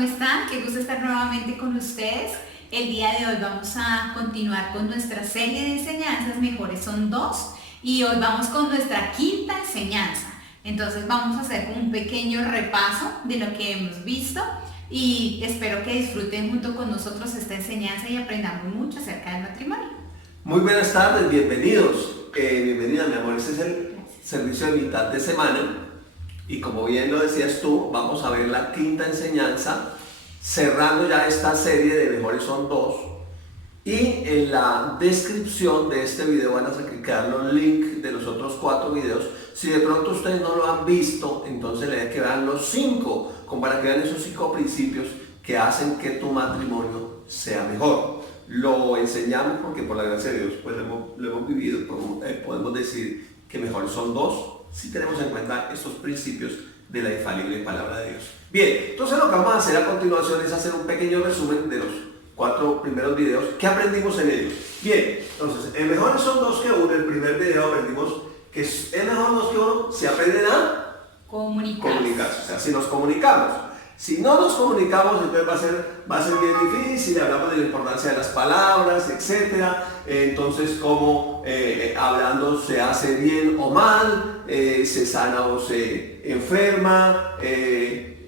¿cómo están? Qué gusto estar nuevamente con ustedes. El día de hoy vamos a continuar con nuestra serie de enseñanzas, Mejores son dos, y hoy vamos con nuestra quinta enseñanza. Entonces vamos a hacer un pequeño repaso de lo que hemos visto y espero que disfruten junto con nosotros esta enseñanza y aprendamos mucho acerca del matrimonio. Muy buenas tardes, bienvenidos. Bienvenida, mi amor. Este es el servicio de mitad de semana. Y como bien lo decías tú, vamos a ver la quinta enseñanza, cerrando ya esta serie de Mejores son dos. Y en la descripción de este video van a clicar los links de los otros 4 videos. Si de pronto ustedes no lo han visto, entonces les que vean los 5, como para que vean esos 5 principios que hacen que tu matrimonio sea mejor. Lo enseñamos porque por la gracia de Dios pues lo hemos vivido, podemos decir que mejores son dos si tenemos en cuenta estos principios de la infalible palabra de Dios. Bien, entonces lo que vamos a hacer a continuación es hacer un pequeño resumen de los 4 primeros videos que aprendimos en ellos. Bien, entonces, mejores son dos que uno. El primer video aprendimos que es mejor dos que uno si aprenden a comunicarse. O sea, si nos comunicamos. Si no nos comunicamos, entonces va a ser bien difícil. Hablamos de la importancia de las palabras, etc. Entonces, cómo hablando se hace bien o mal, se sana o se enferma,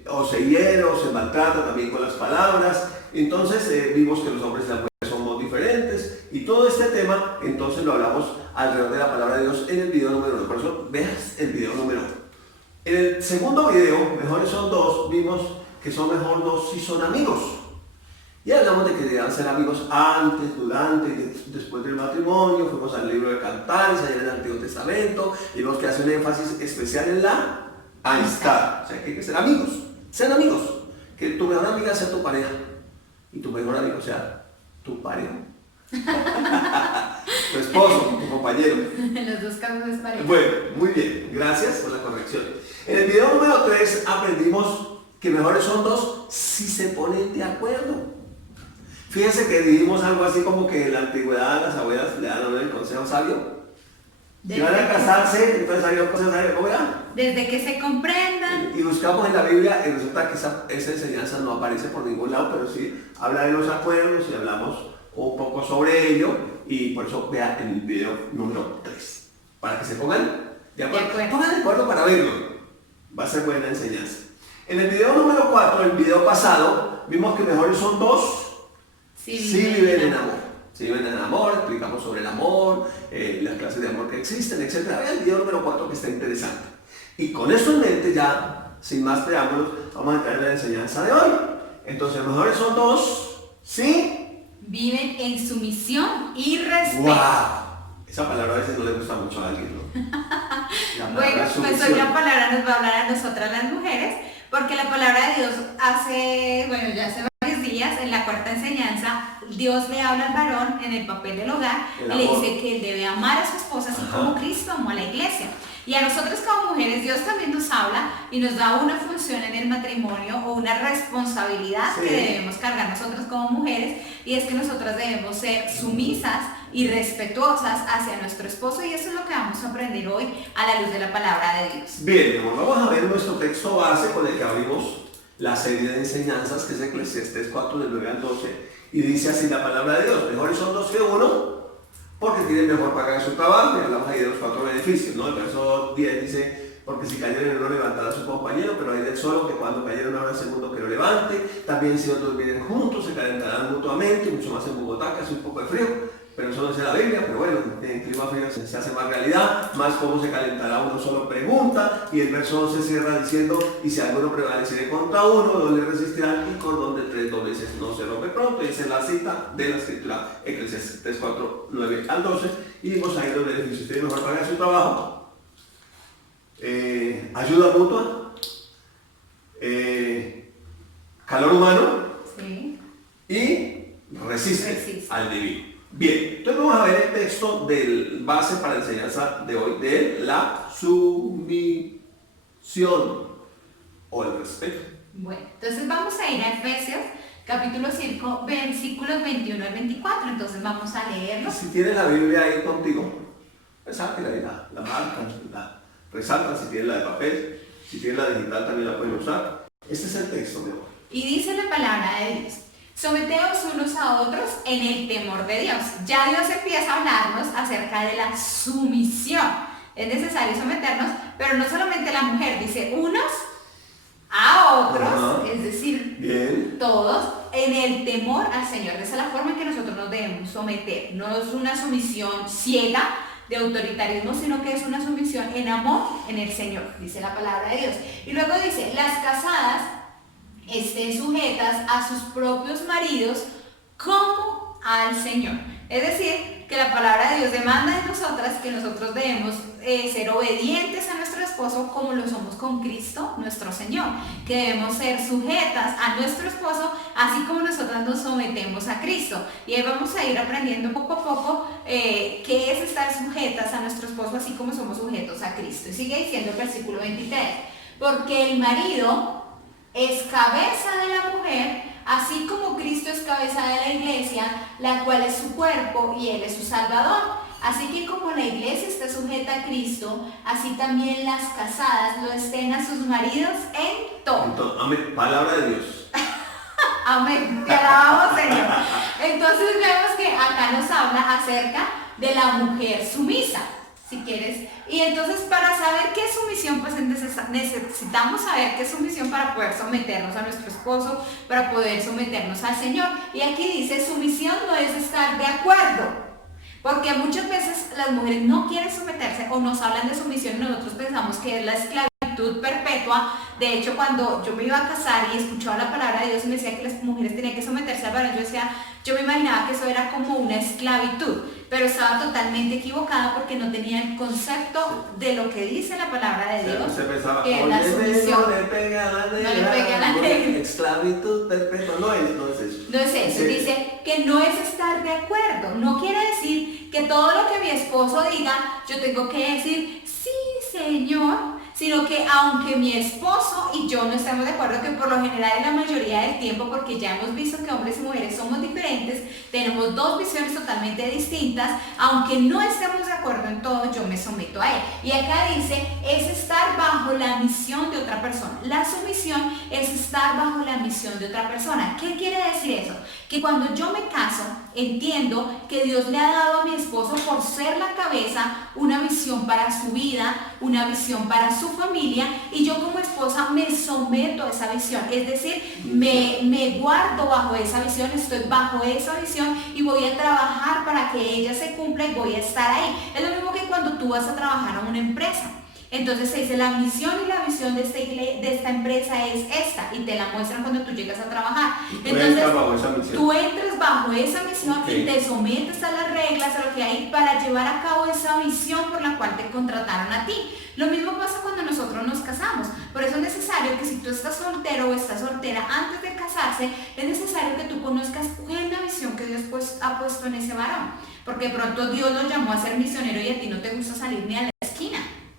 o se hiere o se maltrata también con las palabras. Entonces, vimos que los hombres y las mujeres somos diferentes. Y todo este tema, entonces lo hablamos alrededor de la palabra de Dios en el video número 1. Por eso, veas el video número 1. En el segundo video, Mejores son dos, vimos que son mejor dos si son amigos. Y hablamos de que debían ser amigos antes, durante y después del matrimonio. Fuimos al libro de Cantares, allá en el Antiguo Testamento, y vimos que hace un énfasis especial en la amistad. O sea, que hay que ser amigos. Sean amigos. Que tu mejor amiga sea tu pareja y tu mejor amigo sea tu pareja. Tu esposo, tu compañero. En los dos casos es pareja. Bueno, muy bien. Gracias por la corrección. En el video número 3 aprendimos que mejores son dos si se ponen de acuerdo. Fíjense que dijimos algo así como que en la antigüedad las abuelas le dan el consejo sabio. Si van a casarse, entonces hay dos cosas sabias. ¿Cómo era? Desde que se comprendan. Y buscamos en la Biblia y resulta que esa enseñanza no aparece por ningún lado, pero sí habla de los acuerdos y hablamos un poco sobre ello. Y por eso vean el video número 3. Para que se pongan de acuerdo. Pongan de acuerdo para verlo. Va a ser buena enseñanza. En el video número 4, el video pasado, vimos que mejores son dos si viven en amor. Si viven en amor, explicamos sobre el amor, las clases de amor que existen, etc. Vean el video número 4 que está interesante. Y con eso en mente ya, sin más preámbulos, vamos a entrar en la enseñanza de hoy. Entonces, mejores son dos si viven en sumisión y respeto. ¡Wow! Esa palabra a veces no le gusta mucho a alguien, ¿no? Bueno, pues hoy la palabra nos va a hablar a nosotras las mujeres, porque la palabra de Dios ya hace varios días, en la cuarta enseñanza, Dios le habla al varón en el papel del hogar y le dice que él debe amar a su esposa así como Cristo amó a la iglesia. Y a nosotros como mujeres Dios también nos habla y nos da una función en el matrimonio o una responsabilidad que debemos cargar nosotras como mujeres, y es que nosotras debemos ser sumisas y respetuosas hacia nuestro esposo, y eso es lo que vamos a aprender hoy a la luz de la palabra de Dios. Bien, vamos a ver nuestro texto base con el que abrimos la serie de enseñanzas, que es Eclesiastés 4 del 9 al 12, y dice así la palabra de Dios: mejores son dos que uno, porque tienen mejor paga en su trabajo. Y hablamos ahí de los 4 beneficios, ¿no? El verso 10 dice: porque si cayera en uno levantará a su compañero, pero hay del solo que cuando cayera no habrá segundo que lo levante. También si los dos vienen juntos se calentarán mutuamente, mucho más en Bogotá, que hace un poco de frío. Pero eso no dice la Biblia, pero bueno, en clima frío se hace más realidad. Más cómo se calentará uno solo pregunta. Y el verso 11 cierra diciendo: y si alguno prevaleciere contra uno, dos le resistirán, y cordón de 3 dobleces no se rompe pronto. Dice la cita de la escritura, Eclesiastés 4, 9 al 12. Y vimos ahí los beneficios: tiene mejor paga su trabajo, ayuda mutua, calor humano, y resiste al divino. Bien, entonces vamos a ver el texto del base para la enseñanza de hoy, de la sumisión o el respeto. Bueno, entonces vamos a ir a Efesios capítulo 5, versículos 21 al 24, entonces vamos a leerlo. Si tienes la Biblia ahí contigo, pues sáquela y la marcan, la resaltan. Si tienes la de papel, si tienes la digital también la pueden usar. Este es el texto, mi amor. Y dice la palabra de Dios: someteos unos a otros en el temor de Dios. Ya Dios empieza a hablarnos acerca de la sumisión. Es necesario someternos, pero no solamente la mujer, dice unos a otros, es decir, bien, todos, en el temor al Señor. Esa es la forma en que nosotros nos debemos someter. No es una sumisión ciega de autoritarismo, sino que es una sumisión en amor en el Señor, dice la palabra de Dios. Y luego dice: las casadas estén sujetas a sus propios maridos como al Señor. Es decir, que la palabra de Dios demanda de nosotras que nosotros debemos ser obedientes a nuestro esposo como lo somos con Cristo nuestro Señor, que debemos ser sujetas a nuestro esposo así como nosotras nos sometemos a Cristo. Y ahí vamos a ir aprendiendo poco a poco qué es estar sujetas a nuestro esposo así como somos sujetos a Cristo. Y sigue diciendo el versículo 23: porque el marido es cabeza de la mujer, así como Cristo es cabeza de la iglesia, la cual es su cuerpo y Él es su Salvador. Así que como la iglesia está sujeta a Cristo, así también las casadas lo estén a sus maridos en todo. Entonces, amén. Palabra de Dios. Amén. Te alabamos, Señor. Entonces vemos que acá nos habla acerca de la mujer sumisa, si quieres. Y entonces, para saber qué es sumisión, pues necesitamos saber qué es sumisión para poder someternos a nuestro esposo, para poder someternos al Señor. Y aquí dice: sumisión no es estar de acuerdo, porque muchas veces las mujeres no quieren someterse o nos hablan de sumisión y nosotros pensamos que es la esclavitud perpetua. De hecho, cuando yo me iba a casar y escuchaba la palabra de Dios y me decía que las mujeres tenían que someterse al varón, yo me imaginaba que eso era como una esclavitud, pero estaba totalmente equivocada porque no tenía el concepto de lo que dice la palabra de Dios, pensaba, que es la sumisión. No le pega a la negra, no le pega a la negra. Esclavitud perpetua, no es eso. No es eso, sí. Dice que no es estar de acuerdo. No quiere decir que todo lo que mi esposo diga, yo tengo que decir, sí, Señor, sino que aunque mi esposo y yo no estemos de acuerdo, que por lo general en la mayoría del tiempo, porque ya hemos visto que hombres y mujeres somos diferentes, tenemos dos visiones totalmente distintas, aunque no estemos de acuerdo en todo, yo me someto a él. Y acá dice, es estar bajo la misión de otra persona. La sumisión es estar bajo la misión de otra persona. ¿Qué quiere decir eso? Que cuando yo me caso, entiendo que Dios le ha dado a mi esposo, por ser la cabeza, una visión para su vida, una visión para su familia, y yo como esposa me someto a esa visión, es decir, me guardo bajo esa visión, estoy bajo esa visión y voy a trabajar para que ella se cumpla y voy a estar ahí. Es lo mismo que cuando tú vas a trabajar a una empresa. Entonces se dice, la misión y la visión de esta empresa es esta, y te la muestran cuando tú llegas a trabajar. Entonces tú entras bajo esa misión, y te sometes a las reglas, a lo que hay para llevar a cabo esa visión por la cual te contrataron a ti. Lo mismo pasa cuando nosotros nos casamos. Por eso es necesario que si tú estás soltero o estás soltera antes de casarse, es necesario que tú conozcas cuál es la visión que Dios ha puesto en ese varón. Porque de pronto Dios lo llamó a ser misionero y a ti no te gusta salir ni a la esquina,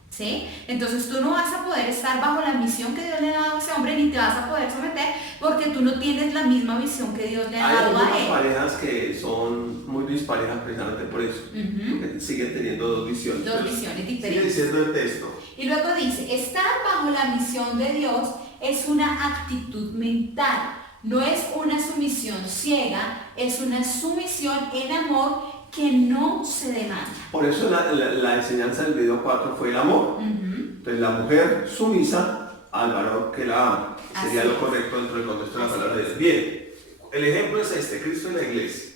¿sí? Entonces tú no vas a poder estar bajo la misión que Dios le ha dado a ese hombre, ni te vas a poder someter, porque tú no tienes la misma visión que Dios le ha dado a él. Hay parejas que son muy disparejas precisamente por eso, porque siguen teniendo dos visiones. Dos visiones diferentes. Sigue diciendo el texto. Y luego dice, estar bajo la misión de Dios es una actitud mental, no es una sumisión ciega, es una sumisión en amor que no se demanda. Por eso la enseñanza del video 4 fue el amor. Entonces la mujer sumisa al varón que la ama. Sería lo correcto dentro del contexto de la palabra de Dios. Bien, el ejemplo es este, Cristo en la iglesia.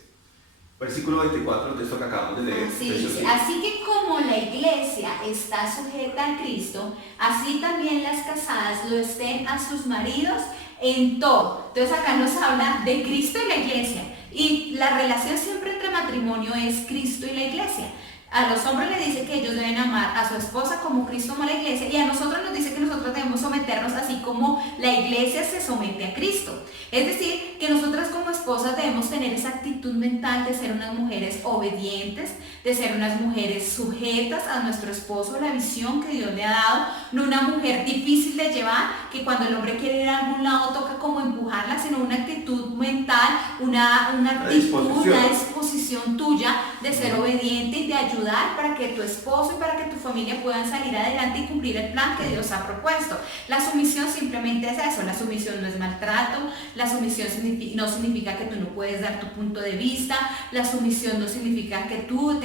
Versículo 24, el texto que acabamos de leer. Así que como la iglesia está sujeta a Cristo, así también las casadas lo estén a sus maridos en todo. Entonces acá nos habla de Cristo y la iglesia. Y la relación siempre entre matrimonio es Cristo y la iglesia. A los hombres les dice que ellos deben amar a su esposa como Cristo amó a la iglesia, y a nosotros nos dice que nosotros debemos someternos así como la iglesia se somete a Cristo. Es decir, que nosotras como esposas debemos tener esa actitud mental de ser unas mujeres obedientes, de ser unas mujeres sujetas a nuestro esposo, la visión que Dios le ha dado, no una mujer difícil de llevar, que cuando el hombre quiere ir a algún lado toca como empujarla, sino una actitud mental, una actitud, una disposición tuya de ser obediente y de ayudar para que tu esposo y para que tu familia puedan salir adelante y cumplir el plan que Dios ha propuesto. La sumisión simplemente es eso, la sumisión no es maltrato, la sumisión no significa que tú no puedes dar tu punto de vista, la sumisión no significa que tú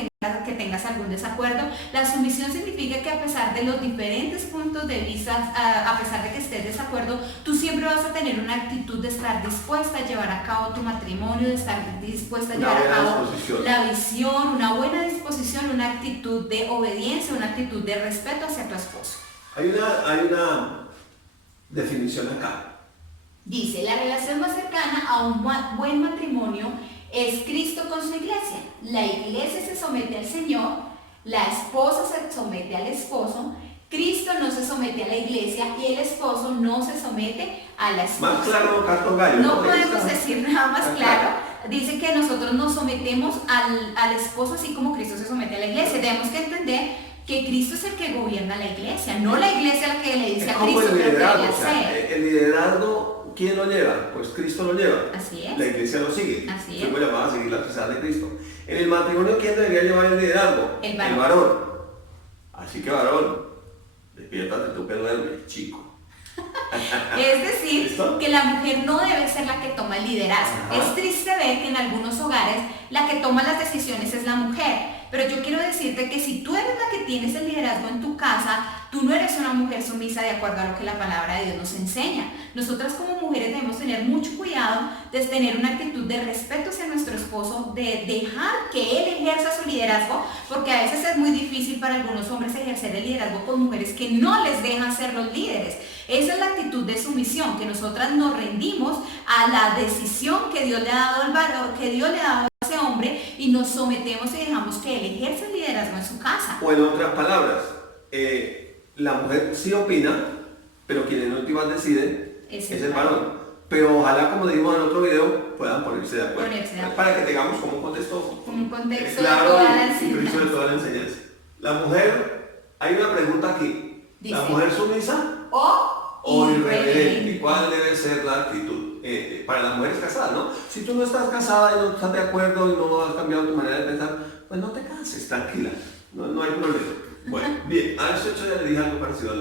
tengas algún desacuerdo. La sumisión significa que a pesar de los diferentes puntos de vista, a pesar de que estés de desacuerdo, tú siempre vas a tener una actitud de estar dispuesta a llevar a cabo tu matrimonio, de estar dispuesta a llevar a cabo la visión, una buena disposición, una actitud de obediencia, una actitud de respeto hacia tu esposo. Hay una definición acá. Dice, la relación más cercana a un buen matrimonio es Cristo con su iglesia. La iglesia se somete al Señor, la esposa se somete al esposo, Cristo no se somete a la iglesia y el esposo no se somete a la esposa. Más claro, Carlos Gallo. No podemos decir nada más claro. Dice que nosotros nos sometemos al esposo así como Cristo se somete a la iglesia. Tenemos que entender que Cristo es el que gobierna la iglesia, no la iglesia la que le dice a Cristo el liderazgo, que hacer. El liderazgo, ¿quién lo lleva? Pues Cristo lo lleva. Así es. La iglesia lo sigue. Así es. Fuimos llamados a seguir la pisada de Cristo. En el matrimonio, ¿quién debería llevar el liderazgo? El varón. El varón. Así que varón, despiértate tú que duermes, chico. Es decir, ¿Listo? que la mujer no debe ser la que toma el liderazgo. Ajá. Es triste ver que en algunos hogares la que toma las decisiones es la mujer. Pero yo quiero decirte que si tú eres la que tienes el liderazgo en tu casa, tú no eres una mujer sumisa de acuerdo a lo que la palabra de Dios nos enseña. Nosotras como mujeres debemos tener mucho cuidado de tener una actitud de respeto hacia nuestro esposo, de dejar que él ejerza su liderazgo, porque a veces es muy difícil para algunos hombres ejercer el liderazgo con mujeres que no les dejan ser los líderes. Esa es la actitud de sumisión, que nosotras nos rendimos a la decisión que Dios le ha dado al varón, que Dios le ha dado a ese hombre, y nos sometemos y dejamos que él ejerza el liderazgo en su casa. O en otras palabras, la mujer sí opina, pero quien en últimas decide es el varón. Pero ojalá, como dijimos en otro video, puedan ponerse de acuerdo. Para que tengamos como un contexto claro de toda la enseñanza. De toda la enseñanza. La mujer, hay una pregunta aquí. Dice, ¿la mujer sumisa o irreverente? ¿Y cuál debe ser la actitud? Para las mujeres casadas, ¿no? Si tú no estás casada y no estás de acuerdo y no has cambiado tu manera de pensar, pues no te canses, tranquila, no hay problema. Bueno, bien, a eso ya le dije algo parecido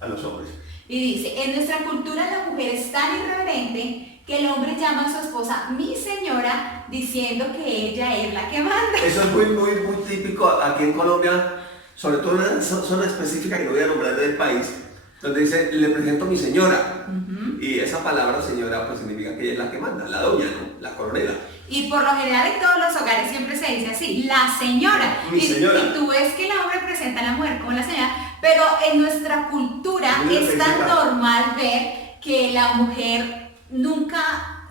a los hombres. Y dice, en nuestra cultura la mujer es tan irreverente que el hombre llama a su esposa mi señora, diciendo que ella es la que manda. Eso es muy típico aquí en Colombia, sobre todo en una zona específica que no voy a nombrar del país, donde dice, le presento a mi señora. Y esa palabra señora pues significa que ella es la que manda, la doña, ¿no? La coronela. Y por lo general en todos los hogares siempre se dice así, la señora. Mi señora. Y tú ves que el hombre presenta a la mujer como la señora, pero en nuestra cultura es tan normal ver que la mujer nunca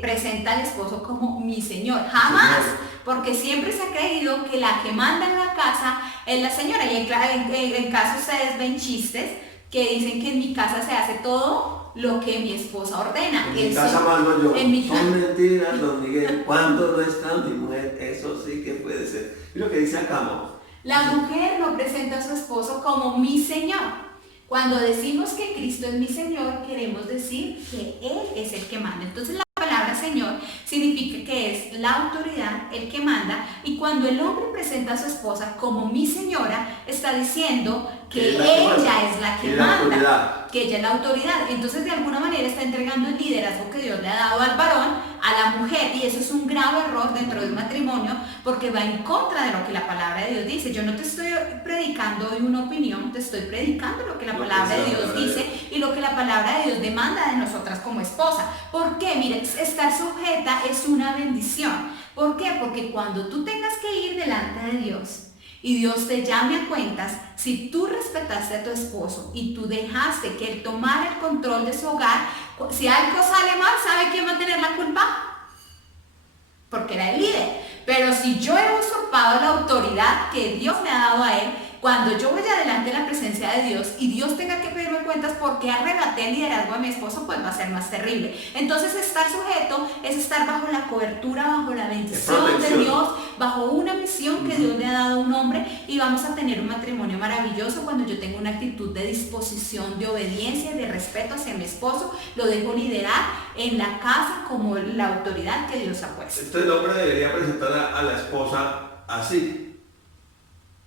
presenta al esposo como mi señor, jamás. Porque siempre se ha creído que la que manda en la casa es la señora. Y en caso ustedes ven chistes que dicen que en mi casa se hace todo lo que mi esposa ordena. En mi casa mando yo. Son mentiras, don Miguel. ¿Cuánto no está mi mujer? Eso sí que puede ser. Y lo que dice acá, ¿no? La mujer no presenta a su esposo como mi señor. Cuando decimos que Cristo es mi Señor, queremos decir que Él es el que manda. Entonces la palabra Señor significa que es la autoridad, el que manda, y cuando el hombre presenta a su esposa como mi señora, está diciendo que ella es la que manda, que ella es la autoridad. Entonces de alguna manera está entregando el liderazgo que Dios le ha dado al varón a la mujer, y eso es un grave error dentro de un matrimonio, porque va en contra de lo que la palabra de Dios dice. Yo no te estoy predicando hoy una opinión, te estoy predicando lo que la palabra de Dios dice y lo que la palabra de Dios demanda de nosotras como esposa. ¿Por qué? Mire, estar sujeta es una bendición. ¿Por qué? Porque cuando tú tengas que ir delante de Dios y Dios te llame a cuentas, si tú respetaste a tu esposo y tú dejaste que él tomara el control de su hogar, si algo sale mal, ¿sabe quién va a tener la culpa? Porque era el líder. Pero si yo he usurpado la autoridad que Dios me ha dado a él, cuando yo vaya delante de la presencia de Dios y Dios tenga que pedirme cuentas porque arrebaté el liderazgo de mi esposo, pues va a ser más terrible. Entonces estar sujeto es estar bajo la cobertura, bajo la bendición de Dios, bajo una misión que Dios le ha dado a un hombre, y vamos a tener un matrimonio maravilloso cuando yo tengo una actitud de disposición, de obediencia y de respeto hacia mi esposo. Lo dejo liderar en la casa como la autoridad que Dios ha puesto. Entonces el hombre debería presentar a la esposa así.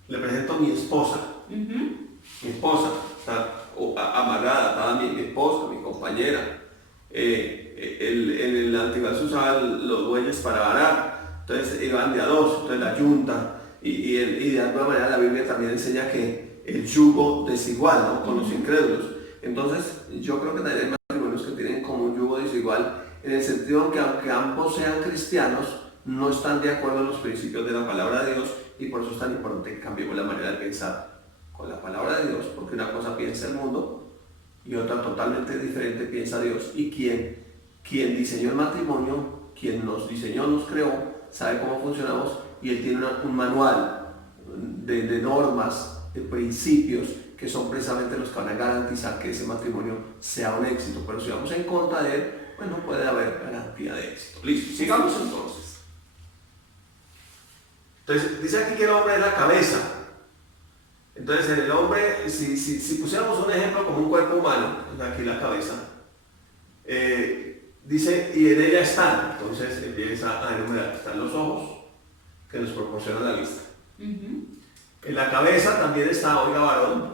Le presento a mi esposa. Mi esposa está amarrada, está mi esposa, mi compañera. En el antiguo se usaban los bueyes para arar, entonces iban de a dos, entonces la yunta, y de alguna manera la Biblia también enseña que el yugo desigual, ¿no? Con los incrédulos. Entonces yo creo que también hay matrimonios que tienen como un yugo desigual, en el sentido que aunque ambos sean cristianos, no están de acuerdo en los principios de la palabra de Dios, y por eso es tan importante que cambiemos la manera de pensar con la palabra de Dios, porque una cosa piensa el mundo y otra totalmente diferente piensa Dios, y quien diseñó el matrimonio, quien nos diseñó, nos creó, sabe cómo funcionamos, y Él tiene un manual de normas, de principios, que son precisamente los que van a garantizar que ese matrimonio sea un éxito. Pero si vamos en contra de Él, pues no puede haber garantía de éxito. Listo, sigamos entonces. Entonces, dice aquí que el hombre es la cabeza. Entonces, en el hombre, si pusiéramos un ejemplo como un cuerpo humano, aquí la cabeza, dice, y en ella están, entonces empieza a enumerar, están los ojos, que nos proporcionan la vista. En la cabeza también está, oiga varón,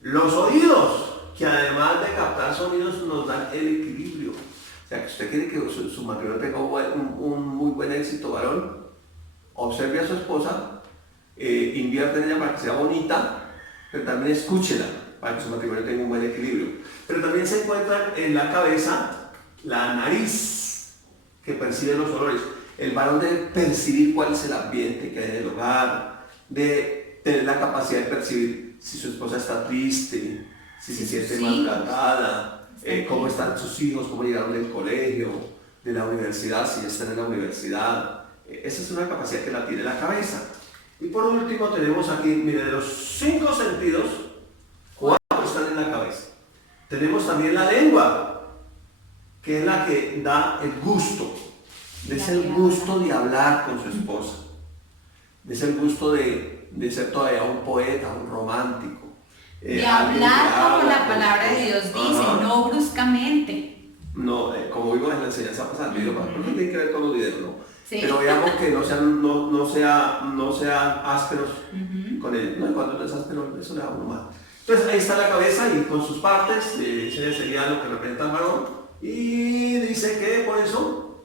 los oídos, que además de captar sonidos nos dan el equilibrio. O sea, que usted quiere que su matrimonio tenga un muy buen éxito, varón, observe a su esposa, invierte en ella para que sea bonita, pero también escúchela para que su matrimonio tenga un buen equilibrio. Pero también se encuentra en la cabeza la nariz, que percibe los olores. El varón debe percibir cuál es el ambiente que hay en el hogar, de tener la capacidad de percibir si su esposa está triste, si se siente maltratada, cómo están sus hijos, cómo llegaron del colegio, de la universidad, si ya están en la universidad. Esa es una capacidad que la tiene la cabeza. Y por último tenemos aquí, mire, de los 5 sentidos, 4 están en la cabeza. Tenemos también la lengua, que es la que da el gusto. Es el gusto de hablar con su esposa. Es el gusto de ser todavía un poeta, un romántico. De hablar como la palabra de Dios dice, no bruscamente. No, como vimos en la enseñanza pasada, porque tiene que ver con los videos, ¿no? Sí. Pero veamos que no sean ásperos con él. No, cuando es áspero, eso le da uno mal. Entonces ahí está la cabeza y con sus partes, ese sería lo que representa el varón. Y dice que por eso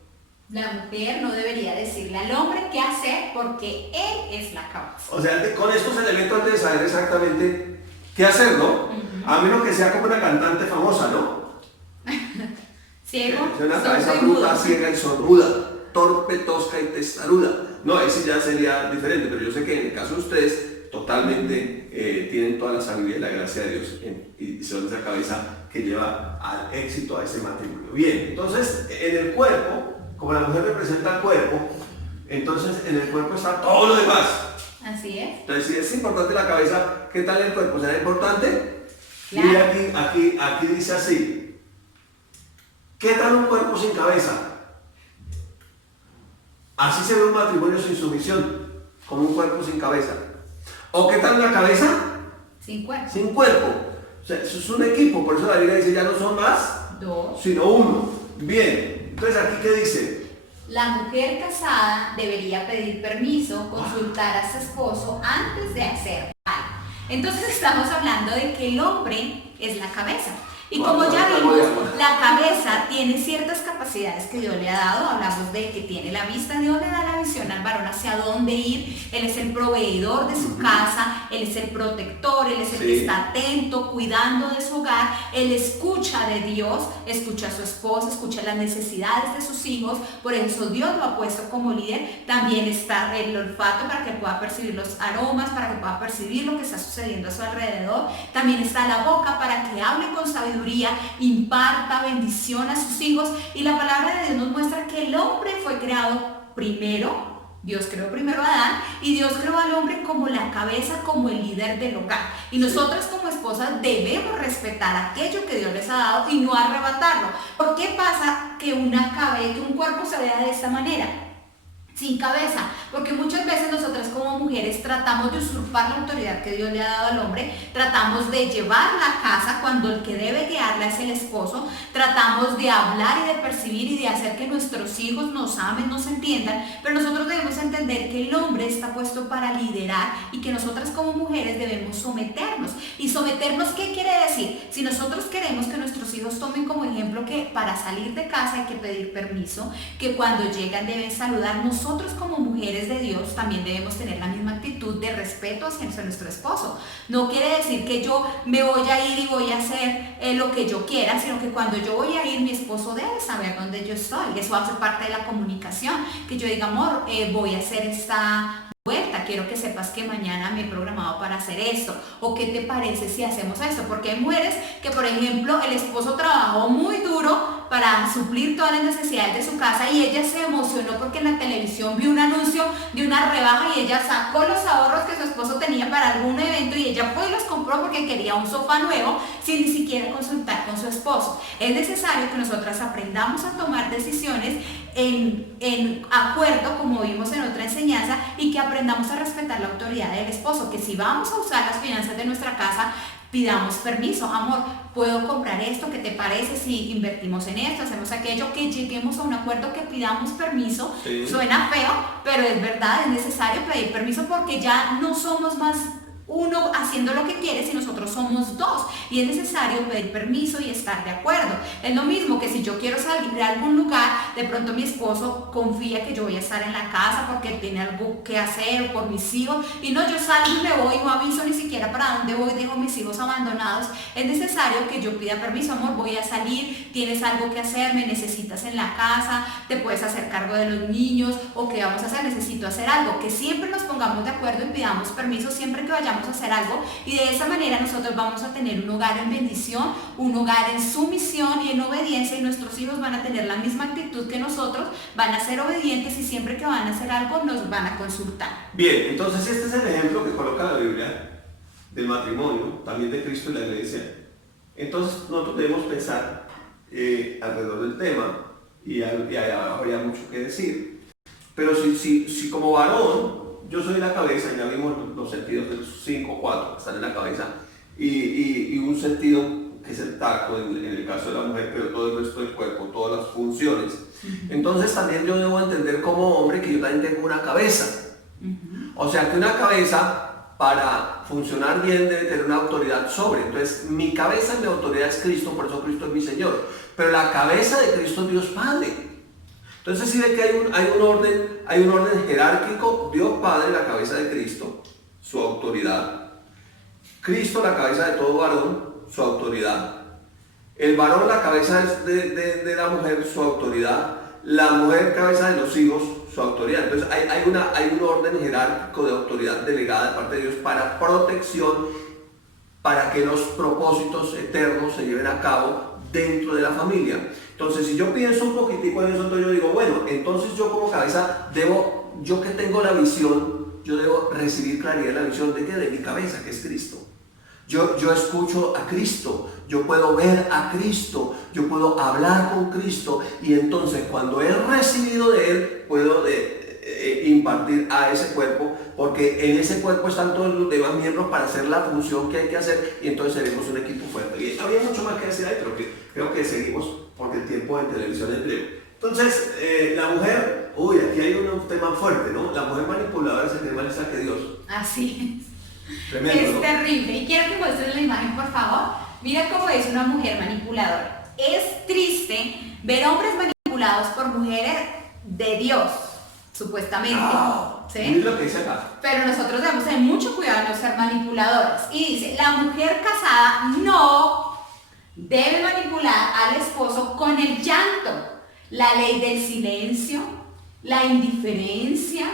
la mujer no debería decirle al hombre qué hacer porque él es la cabeza. O sea, con estos elementos antes de saber exactamente qué hacer, ¿no? A menos que sea como una cantante famosa, ¿no? Ciego, es una cabeza bruta, ciega y sorruda, torpe, tosca y testaruda. No, ese ya sería diferente, pero yo sé que en el caso de ustedes totalmente tienen toda la sabiduría y la gracia de Dios y son esa cabeza que lleva al éxito a ese matrimonio. Bien, entonces en el cuerpo, como la mujer representa el cuerpo, entonces en el cuerpo está todo lo demás. Así es. Entonces si es importante la cabeza, ¿qué tal el cuerpo? ¿Será importante? Claro. Y aquí dice así, ¿qué tal un cuerpo sin cabeza? Así se ve un matrimonio sin sumisión, como un cuerpo sin cabeza. ¿O qué tal una cabeza? Sin cuerpo. Sin cuerpo. O sea, eso es un equipo, por eso la Biblia dice ya no son más, 2, sino uno. Bien, entonces aquí ¿qué dice? La mujer casada debería pedir permiso, consultar a su esposo antes de hacer algo. Entonces estamos hablando de que el hombre es la cabeza. Y como ya vimos, la cabeza tiene ciertas capacidades que Dios le ha dado. Hablamos de que tiene la vista, Dios le da la visión al varón hacia dónde ir. Él es el proveedor de su casa, Él es el protector, Él es el que está atento, cuidando de su hogar. Él escucha de Dios, escucha a su esposa, escucha las necesidades de sus hijos. Por eso Dios lo ha puesto como líder. También está el olfato para que pueda percibir los aromas, para que pueda percibir lo que está sucediendo a su alrededor. También está la boca para que hable con sabiduría, imparta bendición a sus hijos. Y la palabra de Dios nos muestra que el hombre fue creado primero Dios creó primero a Adán y Dios creó al hombre como la cabeza, como el líder del hogar. Y nosotras como esposas debemos respetar aquello que Dios les ha dado y no arrebatarlo. ¿Por qué pasa que un cuerpo se vea de esta manera? Sin cabeza, porque muchas veces nosotras como mujeres tratamos de usurpar la autoridad que Dios le ha dado al hombre, tratamos de llevar la casa cuando el que debe guiarla es el esposo, tratamos de hablar y de percibir y de hacer que nuestros hijos nos amen, nos entiendan, pero nosotros debemos entender que el hombre está puesto para liderar y que nosotras como mujeres debemos someternos. ¿Y someternos qué quiere decir? Si nosotros queremos que nuestros hijos tomen como ejemplo que para salir de casa hay que pedir permiso, que cuando llegan deben saludarnos, nosotros como mujeres de Dios también debemos tener la misma actitud de respeto hacia nuestro esposo. No quiere decir que yo me voy a ir y voy a hacer lo que yo quiera, sino que cuando yo voy a ir, mi esposo debe saber dónde yo estoy. Eso hace parte de la comunicación. Que yo diga, amor, voy a hacer esta vuelta, quiero que sepas que mañana me he programado para hacer esto, o qué te parece si hacemos esto, porque hay mujeres que, por ejemplo, el esposo trabajó muy duro para suplir todas las necesidades de su casa y ella se emocionó porque en la televisión vio un anuncio de una rebaja y ella sacó los ahorros que su esposo tenía para algún evento y ella fue y los compró porque quería un sofá nuevo sin ni siquiera consultar con su esposo. Es necesario que nosotras aprendamos a tomar decisiones en acuerdo, como vimos en otra enseñanza, y que aprendamos a respetar la autoridad del esposo, que si vamos a usar las finanzas de nuestra casa, pidamos permiso. Amor, ¿puedo comprar esto? ¿Qué te parece si invertimos en esto? Hacemos aquello, que lleguemos a un acuerdo, que pidamos permiso. Sí. Suena feo, pero es verdad, es necesario pedir permiso porque ya no somos más uno haciendo lo que quiere, si nosotros somos dos, y es necesario pedir permiso y estar de acuerdo. Es lo mismo que si yo quiero salir de algún lugar, de pronto mi esposo confía que yo voy a estar en la casa porque tiene algo que hacer por mis hijos, y no, yo salgo y me voy, no aviso ni siquiera para dónde voy, dejo mis hijos abandonados. Es necesario que yo pida permiso. Amor, voy a salir, tienes algo que hacer, me necesitas en la casa, te puedes hacer cargo de los niños, o qué vamos a hacer, necesito hacer algo. Que siempre nos pongamos de acuerdo y pidamos permiso siempre que vayamos a hacer algo, y de esa manera nosotros vamos a tener un hogar en bendición, un hogar en sumisión y en obediencia, y nuestros hijos van a tener la misma actitud que nosotros, van a ser obedientes y siempre que van a hacer algo nos van a consultar. Bien, entonces este es el ejemplo que coloca la Biblia del matrimonio, también de Cristo y la iglesia. Entonces nosotros debemos pensar alrededor del tema, y ahí abajo habría mucho que decir, pero si como varón yo soy la cabeza, ya vimos los sentidos de los 5 o 4 que están en la cabeza, y un sentido que es el tacto en el caso de la mujer, pero todo el resto del cuerpo, todas las funciones. Entonces también yo debo entender como hombre que yo también tengo una cabeza. O sea que una cabeza, para funcionar bien, debe tener una autoridad sobre. Entonces mi cabeza y mi autoridad es Cristo, por eso Cristo es mi Señor. Pero la cabeza de Cristo es Dios Padre. Entonces sí ve que hay un orden jerárquico: Dios Padre, la cabeza de Cristo, su autoridad; Cristo, la cabeza de todo varón, su autoridad; el varón, la cabeza de la mujer, su autoridad; la mujer, cabeza de los hijos, su autoridad. Entonces hay un orden jerárquico de autoridad delegada de parte de Dios para protección, para que los propósitos eternos se lleven a cabo dentro de la familia. Entonces, si yo pienso un poquitico en eso, entonces yo digo, bueno, entonces yo como cabeza yo que tengo la visión, yo debo recibir claridad en la visión de mi cabeza, que es Cristo. Yo escucho a Cristo, yo puedo ver a Cristo, yo puedo hablar con Cristo, y entonces cuando he recibido de Él, puedo impartir a ese cuerpo, porque en ese cuerpo están todos los demás miembros para hacer la función que hay que hacer, y entonces seremos un equipo fuerte. Y había mucho más que decir ahí, pero creo que seguimos porque el tiempo en televisión es breve. Entonces, la mujer, aquí hay un tema fuerte, ¿no? La mujer manipuladora se cree más lista que Dios. Así es. Tremendo, es ¿no? Terrible. Y quiero que muestres la imagen, por favor. Mira cómo es una mujer manipuladora. Es triste ver hombres manipulados por mujeres de Dios, supuestamente. ¿Sí? Es lo que dice acá. Pero nosotros debemos tener mucho cuidado de no ser manipuladores. Y dice, la mujer casada no debe manipular al esposo con el llanto, la ley del silencio, la indiferencia,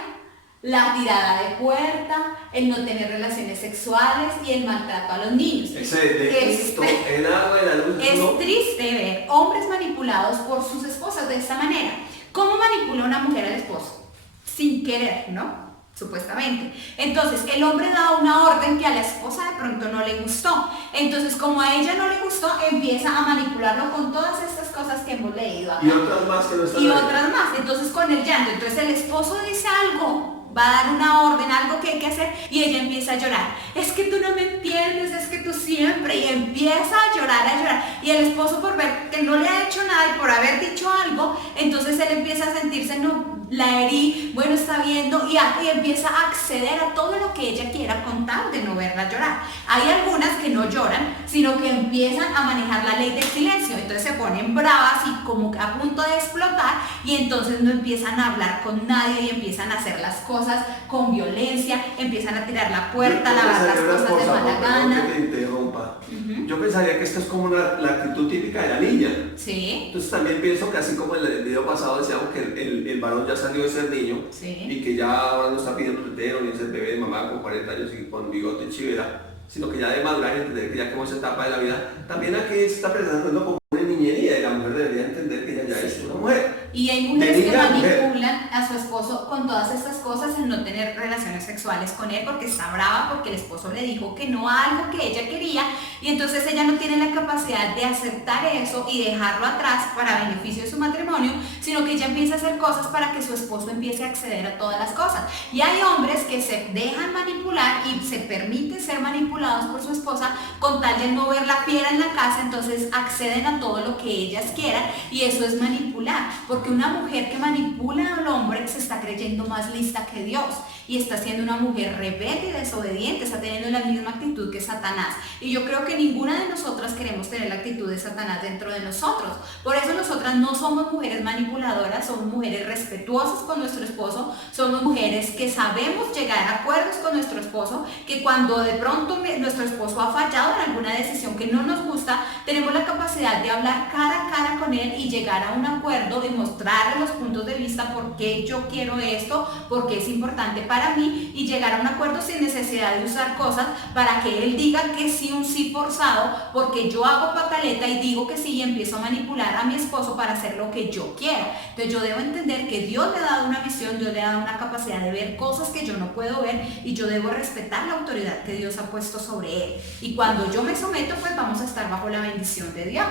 la tirada de puerta, el no tener relaciones sexuales y el maltrato a los niños. El agua y la luz. Es triste ver hombres manipulados por sus esposas de esta manera. ¿Cómo manipula una mujer al esposo? sin querer, ¿no? Supuestamente. Entonces, el hombre da una orden que a la esposa de pronto no le gustó. Entonces, como a ella no le gustó, empieza a manipularlo con todas estas cosas que hemos leído acá. Y otras más que no están Y ahí. otras más. Entonces, con el llanto. Entonces, el esposo dice algo, va a dar una orden, algo que hay que hacer, y ella empieza a llorar. Es que tú no me entiendes, es que tú siempre, y empieza a llorar, y el esposo, por ver que no le ha hecho nada y por haber dicho algo, entonces él empieza a sentirse, no, la herí, bueno, está viendo, y empieza a acceder a todo lo que ella quiera con tal de no verla llorar. Hay algunas que no lloran, sino que empiezan a manejar la ley del silencio, entonces se ponen bravas y como que a punto de explotar, y entonces no empiezan a hablar con nadie y empiezan a hacer las cosas con violencia, empiezan a tirar la puerta, a lavar las cosas de mala gana. Que te interrumpa. Yo pensaría que esto es como la actitud típica de la niña. Sí. Entonces también pienso que así como en el video pasado decíamos que el varón ya salió de ser niño, Sí. y que ya ahora no está pidiendo tetero ni es el bebé de mamá con 40 años y con bigote y chivera, sino que ya de madurar y entender que ya como esa etapa de la vida, también aquí se está presentando como una niñería, y la mujer debería entender que ella ya es una mujer. Y hay mujeres que manipulan a su esposo con todas estas cosas en no tener relaciones sexuales con él porque está brava, porque el esposo le dijo que no a algo que ella quería, y entonces ella no tiene la capacidad de aceptar eso y dejarlo atrás para beneficio de su matrimonio, sino que ella empieza a hacer cosas para que su esposo empiece a acceder a todas las cosas. Y hay hombres que se dejan manipular y se permiten ser manipulados por su esposa con tal de no ver la fiera en la casa, entonces acceden a todo lo que ellas quieran, y eso es manipular, porque una mujer que manipula al hombre se está creyendo más lista que Dios y está siendo una mujer rebelde y desobediente, está teniendo la misma actitud que Satanás. Y yo creo que ninguna de nosotras queremos tener la actitud de Satanás dentro de nosotros. Por eso nosotras no somos mujeres manipuladoras, somos mujeres respetuosas con nuestro esposo, somos mujeres que sabemos llegar a acuerdos con nuestro esposo, que cuando de pronto nuestro esposo ha fallado en alguna decisión que no nos gusta, tenemos la capacidad de hablar cara a cara con él y llegar a un acuerdo, de mostrarle los puntos de vista, por qué yo quiero esto, por qué es importante para mí, y llegar a un acuerdo sin necesidad de usar cosas para que él diga que sí, un sí forzado, porque yo hago pataleta y digo que sí y empiezo a manipular a mi esposo para hacer lo que yo quiero. Entonces yo debo entender que Dios le ha dado una visión, Dios le ha dado una capacidad de ver cosas que yo no puedo ver, y yo debo respetar la autoridad que Dios ha puesto sobre él. Y cuando yo me someto, pues vamos a estar bajo la bendición de Dios.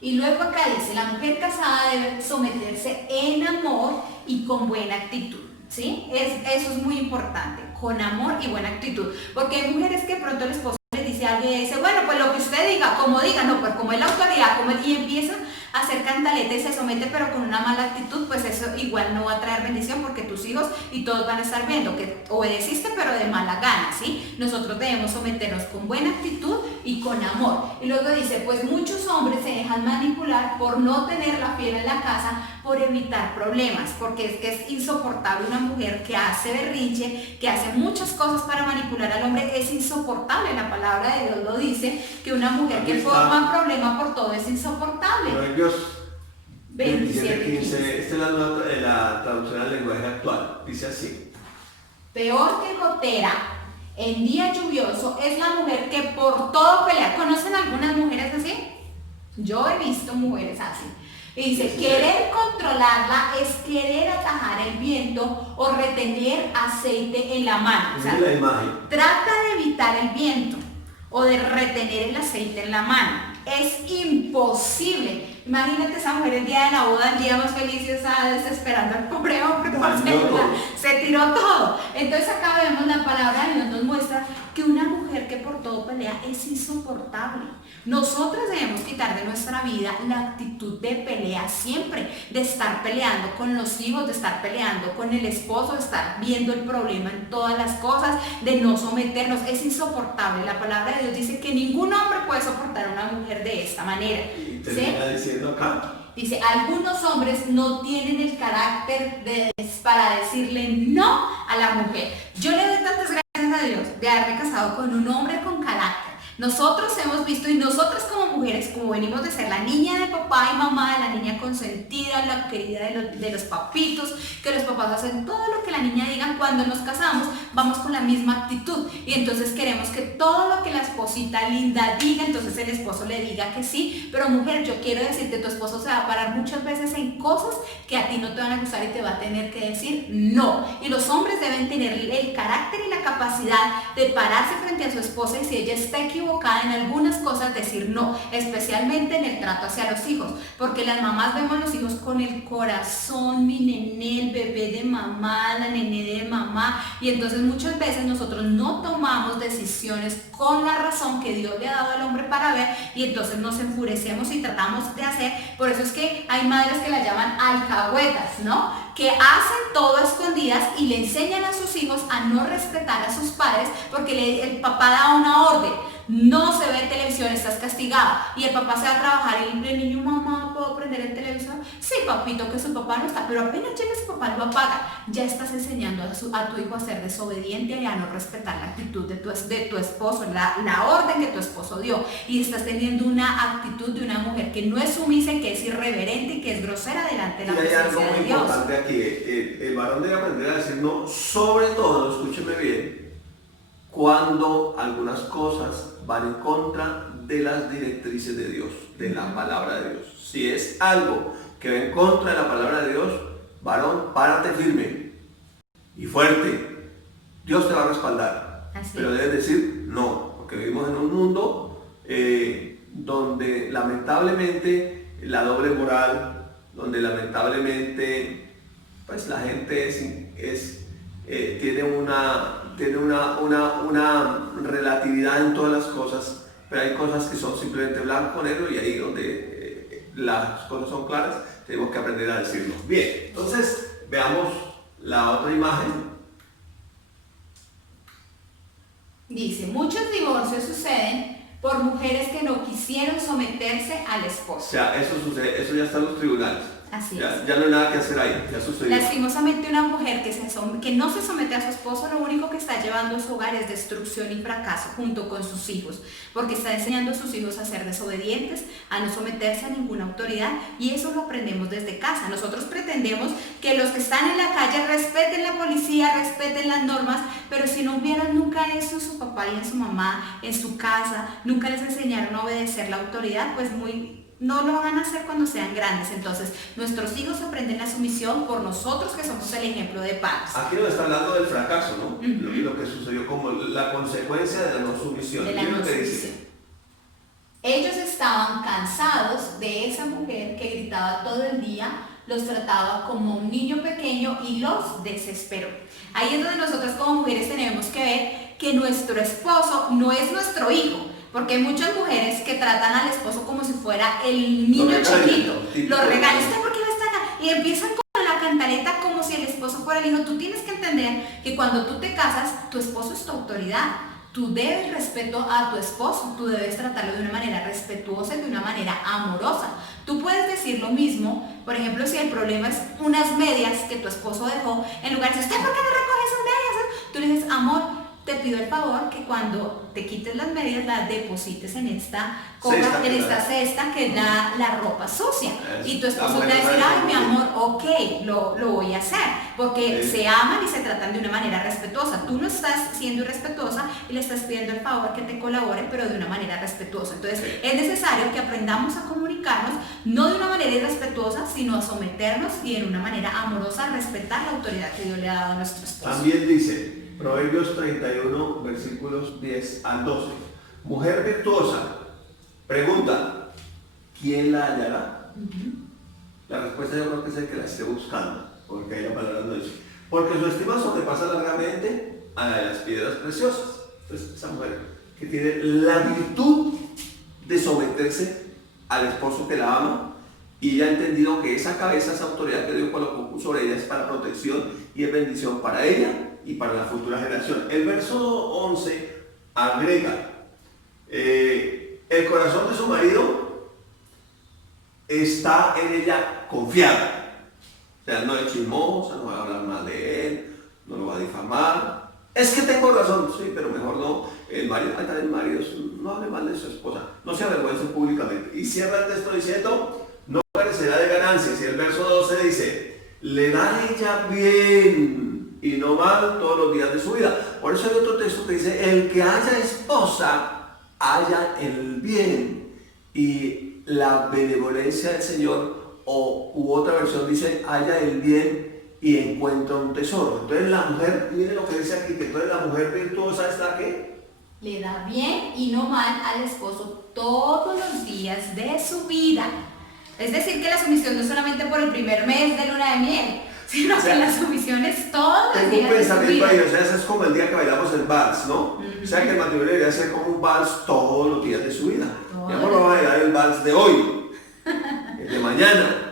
Y luego acá dice, la mujer casada debe someterse en amor y con buena actitud, ¿sí? Eso es muy importante, con amor y buena actitud, porque hay mujeres que pronto el esposo les dice algo y dice, bueno, pues lo que usted diga, como diga, no, pues como es la autoridad, y empiezan a hacer cantaleta y se somete, pero con una mala actitud, pues eso igual no va a traer bendición, porque tus hijos y todos van a estar viendo que obedeciste, pero de mala gana, ¿sí? Nosotros debemos someternos con buena actitud y con amor. Y luego dice, pues muchos hombres se dejan manipular por no tener la fiera en la casa, por evitar problemas, porque es que es insoportable una mujer que hace berrinche, que hace muchas cosas para manipular al hombre. Es insoportable, la palabra de Dios lo dice, que una mujer que forma problema por todo es insoportable. Proverbios 27:15. Esta es la traducción al lenguaje actual, dice así: peor que gotera en día lluvioso es la mujer que por todo pelea. ¿Conocen algunas mujeres así? Yo he visto mujeres así. Y dice, querer controlarla es querer atajar el viento o retener aceite en la mano. O sea, la imagen. Trata de evitar el viento o de retener el aceite en la mano. Es imposible. Imagínate esa mujer el día de la boda, el día más feliz, y estaba desesperando al pobre hombre, se tiró todo. Entonces acá vemos la palabra de Dios nos muestra que una mujer que por todo pelea es insoportable. Nosotras debemos quitar de nuestra vida la actitud de pelea siempre, de estar peleando con los hijos, de estar peleando con el esposo, de estar viendo el problema en todas las cosas, de no someternos. Es insoportable. La palabra de Dios dice que ningún hombre puede soportar a una mujer de esta manera. Y termina diciendo acá. Dice, algunos hombres no tienen el carácter para decirle no a la mujer. Yo le doy tantas gracias a Dios de haberme casado con un hombre con carácter, Nosotros hemos visto, y nosotras como mujeres, como venimos de ser la niña de papá y mamá, la niña consentida, la querida de los papitos, que los papás hacen todo lo que la niña diga, cuando nos casamos vamos con la misma actitud y entonces queremos que todo lo que la esposita linda diga, entonces el esposo le diga que sí. Pero mujer, yo quiero decirte, tu esposo se va a parar muchas veces en cosas que a ti no te van a gustar y te va a tener que decir no. Y los hombres deben tener el carácter y la capacidad de pararse frente a su esposa y si ella está equivocada en algunas cosas decir no, especialmente en el trato hacia los hijos, porque las mamás vemos los hijos con el corazón, mi nené, el bebé de mamá, la nené de mamá, y entonces muchas veces nosotros no tomamos decisiones con la razón que Dios le ha dado al hombre para ver y entonces nos enfurecemos y tratamos de hacer. Por eso es que hay madres que las llaman alcahuetas, ¿no? Que hacen todo a escondidas y le enseñan a sus hijos a no respetar a sus padres porque el papá da una orden, no se ve televisión, estás castigado, y el papá se va a trabajar y el niño, mamá, ¿puedo prender el televisor? Sí, papito, que su papá no está, pero apenas llega su papá lo apaga. Ya estás enseñando a tu hijo a ser desobediente y a no respetar la actitud de tu esposo, la orden que tu esposo dio, y estás teniendo una actitud de una mujer que no es sumisa, que es irreverente y que es grosera delante de la presencia de Dios. Hay algo muy importante aquí, el varón debe aprender a decir no, sobre todo, escúcheme bien, cuando algunas cosas van en contra de las directrices de Dios, de la palabra de Dios. Si es algo que va en contra de la palabra de Dios, varón, párate firme y fuerte. Dios te va a respaldar. Pero debes decir no, porque vivimos en un mundo donde lamentablemente la doble moral, donde lamentablemente pues la gente tiene una relatividad en todas las cosas, pero hay cosas que son simplemente blanco o negro y ahí donde las cosas son claras tenemos que aprender a decirlo. Bien, entonces veamos la otra imagen. Dice, muchos divorcios suceden por mujeres que no quisieron someterse al esposo. O sea, eso sucede, eso ya está en los tribunales. Así ya, es. ya no hay nada que hacer ahí, ya sucedió. Lastimosamente una mujer que no se somete a su esposo, lo único que está llevando a su hogar es destrucción y fracaso junto con sus hijos, porque está enseñando a sus hijos a ser desobedientes, a no someterse a ninguna autoridad, y eso lo aprendemos desde casa. Nosotros pretendemos que los que están en la calle respeten la policía, respeten las normas, pero si no hubieran nunca eso en su papá y en su mamá, en su casa, nunca les enseñaron a obedecer la autoridad, pues no lo van a hacer cuando sean grandes. Entonces nuestros hijos aprenden la sumisión por nosotros que somos el ejemplo de padres. Aquí nos está hablando del fracaso, ¿no? Lo que sucedió como la consecuencia de la no sumisión. De la no sumisión. Ellos estaban cansados de esa mujer que gritaba todo el día, los trataba como un niño pequeño y los desesperó. Ahí es donde nosotros como mujeres tenemos que ver que nuestro esposo no es nuestro hijo. Porque hay muchas mujeres que tratan al esposo como si fuera el niño chiquito. Lo regalan. ¿Usted por qué no está acá? Y empiezan con la cantaleta como si el esposo fuera el hijo. Tú tienes que entender que cuando tú te casas, tu esposo es tu autoridad. Tú debes respeto a tu esposo. Tú debes tratarlo de una manera respetuosa y de una manera amorosa. Tú puedes decir lo mismo. Por ejemplo, si el problema es unas medias que tu esposo dejó, en lugar de decir, ¿usted por qué no recoge esas medias? Tú le dices, amor, te pido el favor que cuando te quites las medias las deposites en esta cesta que es la ropa sucia. Y tu esposo te va a decir, ay mi amor, ok, lo voy a hacer, porque se aman y se tratan de una manera respetuosa. Tú no estás siendo irrespetuosa y le estás pidiendo el favor que te colabore, pero de una manera respetuosa. Entonces es necesario que aprendamos a comunicarnos, no de una manera irrespetuosa, sino a someternos y en una manera amorosa a respetar la autoridad que Dios le ha dado a nuestro esposo. También dice Proverbios 31, versículos 10 al 12. Mujer virtuosa, pregunta, ¿quién la hallará? La respuesta yo creo que es el que la esté buscando, porque ahí la palabra no dice. Porque su estima sobrepasa largamente a la de las piedras preciosas. Entonces, esa mujer que tiene la virtud de someterse al esposo que la ama, y ya ha entendido que esa cabeza, esa autoridad que Dios colocó sobre ella es para protección y es bendición para ella y para la futura generación. El verso 11 agrega, el corazón de su marido está en ella confiado. O sea, no es chismosa, no va a hablar mal de él, no lo va a difamar, Es que tengo razón, sí, pero mejor no. El marido, el marido, no hable mal de su esposa, no se avergüence públicamente. Y cierra el texto diciendo, no carecerá de ganancias. Y el verso 12 dice, le da a ella bien y no mal todos los días de su vida. Por eso hay otro texto que dice, el que haya esposa, haya el bien y la benevolencia del Señor, u otra versión dice, haya el bien y encuentra un tesoro. Entonces la mujer, mire lo que dice aquí, que entonces la mujer virtuosa está ¿qué? Le da bien y no mal al esposo todos los días de su vida. Es decir, que la sumisión no es solamente por el primer mes de luna de miel, sino que la sumisión es todos los días de su vida. Tengo un pensamiento ahí, o sea, eso es como el día que bailamos el vals, ¿no? O sea, que el matrimonio debería ser como un vals todos los días de su vida. Ya no vamos a bailar el vals de hoy, el de mañana.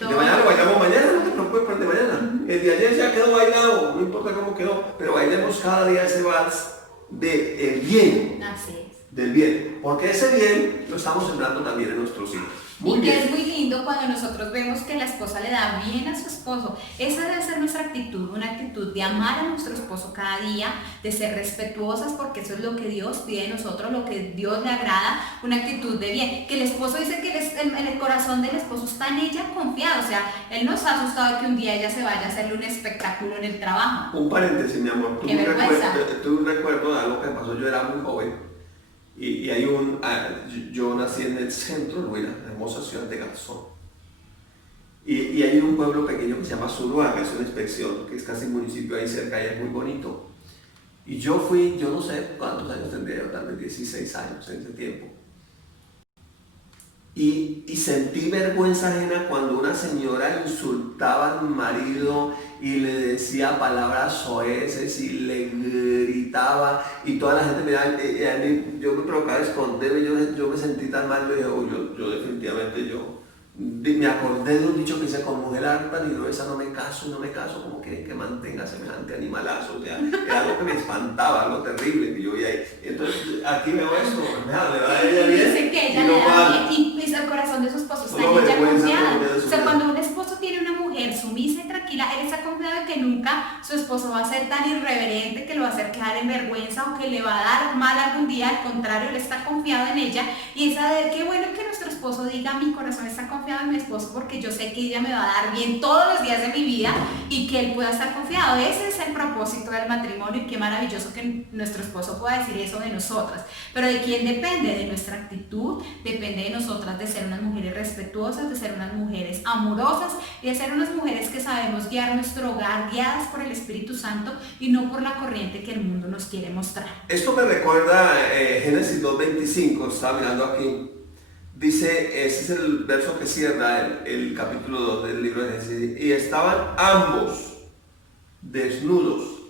El de mañana lo bailamos mañana, no te preocupes por el de mañana. El de ayer ya quedó bailado, no importa cómo quedó, pero bailemos cada día ese vals del bien. Así es. Del bien, porque ese bien lo estamos sembrando también en nuestros hijos. Y que es muy lindo cuando nosotros vemos que la esposa le da bien a su esposo. Esa debe ser nuestra actitud, una actitud de amar a nuestro esposo cada día, de ser respetuosas, porque eso es lo que Dios pide de nosotros, lo que Dios le agrada, una actitud de bien. Que el esposo dice que el corazón del esposo está en ella confiado, o sea, él no está asustado de que un día ella se vaya a hacerle un espectáculo en el trabajo. Un paréntesis, mi amor, tuve un recuerdo de algo que pasó, yo era muy joven. Y hay yo nací en el centro de la hermosa ciudad de Garzón. Y hay un pueblo pequeño que se llama Zuluaga, es una inspección, que es casi un municipio ahí cerca y es muy bonito. Y yo fui, yo no sé cuántos años tendría, tal vez 16 años en ese tiempo. Y sentí vergüenza ajena cuando una señora insultaba a mi marido y le decía palabras soeces y le gritaba y toda la gente miraba, yo me provocaba esconderme, yo me sentí tan mal, yo definitivamente me acordé de un dicho que dice, con mujer harta ni gruesa no me caso, como quieren que mantenga semejante animalazo, o sea, era algo que me espantaba, algo terrible que yo veía ahí. Entonces aquí veo esto, le va a ella bien. Dice que ella le da bien y el corazón de su esposo está en ella confiada. O sea, cuando un esposo tiene una mujer sumisa y tranquila, él está confiado de que nunca su esposo va a ser tan irreverente que lo va a hacer quedar en vergüenza o que le va a dar mal algún día. Al contrario, él está confiado en ella y esa de qué bueno que nuestro esposo diga, mi corazón está confiado en mi esposo porque yo sé que ella me va a dar bien todos los días de mi vida y que él pueda estar confiado. Ese es el propósito del matrimonio y qué maravilloso que nuestro esposo pueda decir eso de nosotras. Pero ¿de quién depende? De nuestra actitud, depende de nosotras, de ser unas mujeres respetuosas, de ser unas mujeres amorosas y de ser unas mujeres que sabemos guiar nuestro hogar, guiadas por el Espíritu Santo y no por la corriente que el mundo nos quiere mostrar. Esto me recuerda Génesis 2:25, estaba mirando aquí. Dice, ese es el verso que cierra el capítulo 2 del libro de Génesis. Y estaban ambos desnudos,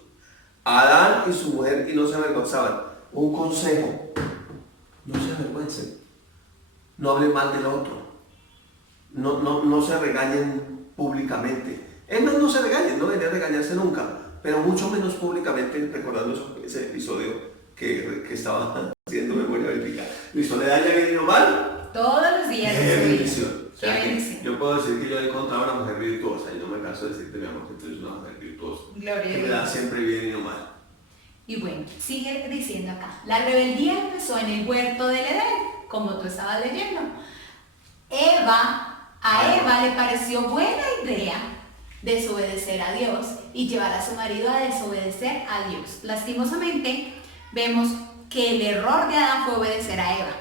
Adán y su mujer, y no se avergonzaban. Un consejo, no se avergüencen, no hablen mal del otro, no se regañen públicamente. Es más, no se regañen, no deberían regañarse nunca, pero mucho menos públicamente, recordando ese episodio que estaba haciendo memoria bíblica. Listo, ¿le daña bien y no mal? Todos los días. ¡Qué bendición! O sea, Qué bendición. yo puedo decir que yo he encontrado una mujer virtuosa y no me canso de decirte, mi amor, que tú eres una mujer virtuosa. Gloria que me da siempre bien y no mal. Y bueno, sigue diciendo acá, la rebeldía empezó en el huerto del Edén, como tú estabas leyendo. A Eva le pareció buena idea desobedecer a Dios y llevar a su marido a desobedecer a Dios. Lastimosamente, vemos que el error de Adán fue obedecer a Eva.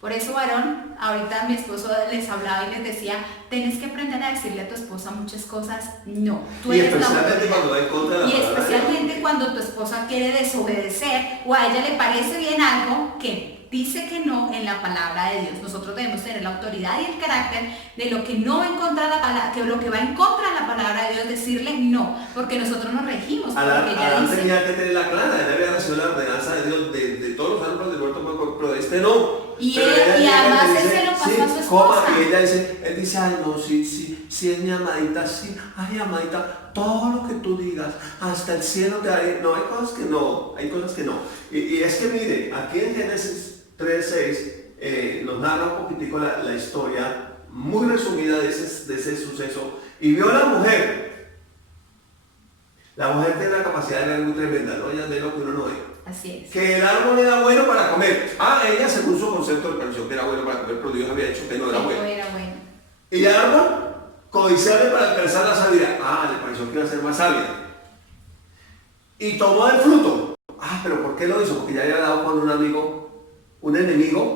Por eso, varón, ahorita mi esposo les hablaba y les decía, tienes que aprender a decirle a tu esposa muchas cosas, no. Tú eres la autoridad. Y especialmente cuando tu esposa quiere desobedecer o a ella le parece bien algo que dice que no en la palabra de Dios. Nosotros debemos tener la autoridad y el carácter de lo que no va en contra de la palabra, que lo que va en contra de la palabra de Dios, decirle no, porque nosotros nos regimos por lo que ella dice. Tenía que tener la clara, él había recibido la ordenanza de Dios de todos los árboles del huerto, pero de este no. Y además él se lo pasó a su esposa. Y ella dice, él dice, ay no, sí es mi amadita, sí, ay amadita, todo lo que tú digas, hasta el cielo te haré. No, hay cosas que no, hay cosas que no. Y es que mire, aquí en Génesis 3:6 nos narra un poquitico la historia muy resumida de ese suceso. Y vio a la mujer La mujer tiene la capacidad de ver muy tremenda, ¿no? Ella ve lo que uno no ve. Así es. Que el árbol era bueno para comer. Ella según su concepto le pareció que era bueno para comer, pero Dios había dicho que no era bueno. Y el árbol, codiciarle para alcanzar la sabiduría. Le pareció que iba a ser más sabia. Y tomó el fruto. ¿Pero por qué lo hizo? Porque ya había dado con un enemigo